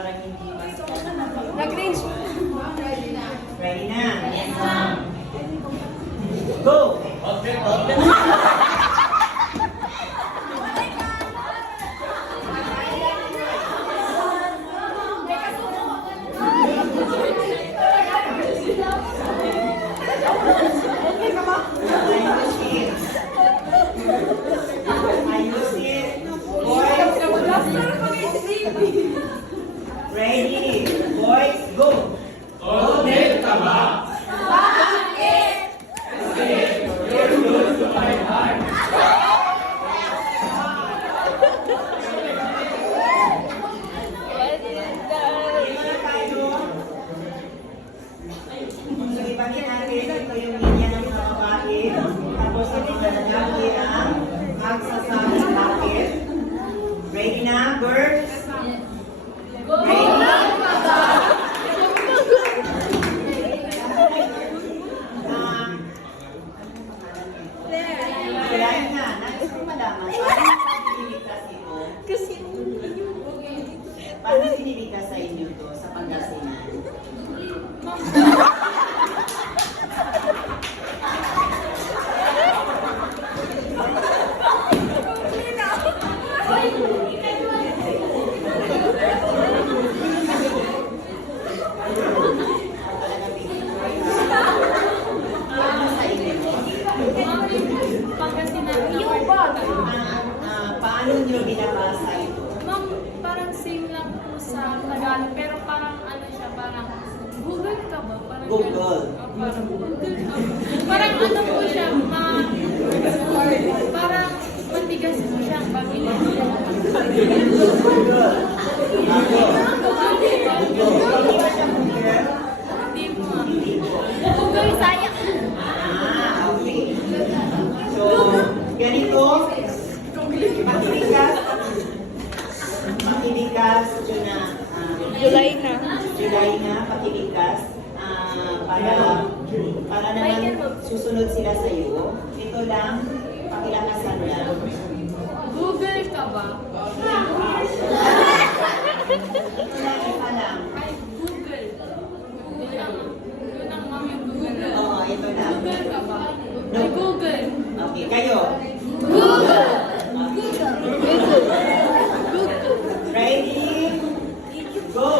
Para hindi mas... Nag-range. Ready na? Yes, ma'am. Go! Ayusin. Boys. Ready. Boys, go. Okay ka ba? So, ipanin natin, ito yung linya ng mga babae. Tapos, ang mga lalaki ang magsasabing bakit. Ready na, birds? Ready? Kailangan na, nais ko malaman, paano siniligtas ito? Paano siniligtas sa inyo to sa Pangasinan? Paano nyo binabasa ito? Ma'am, parang same lang po sa Tagalog, pero parang ano siya, parang Google ka ba? Parang Google. Parang Google ka ba? Parang ano po siya, parang matigas po siya pag Google. Ako. Hindi ba siya Google? Hindi po, ma'am. Google sayang. Okay. So, ganito. Pakilikas yun na. July na. July na, pakilikas. Para naman susunod sila sa iyo. Ito lang, pakilakasan lang. Google ka ba? Ito lang, isa lang. Ay, Google. Yun lang, ma'am, yung Google. Oo, ito lang. Google ka ba? Ay, Google. Okay, kayo. Google. Ready? Go!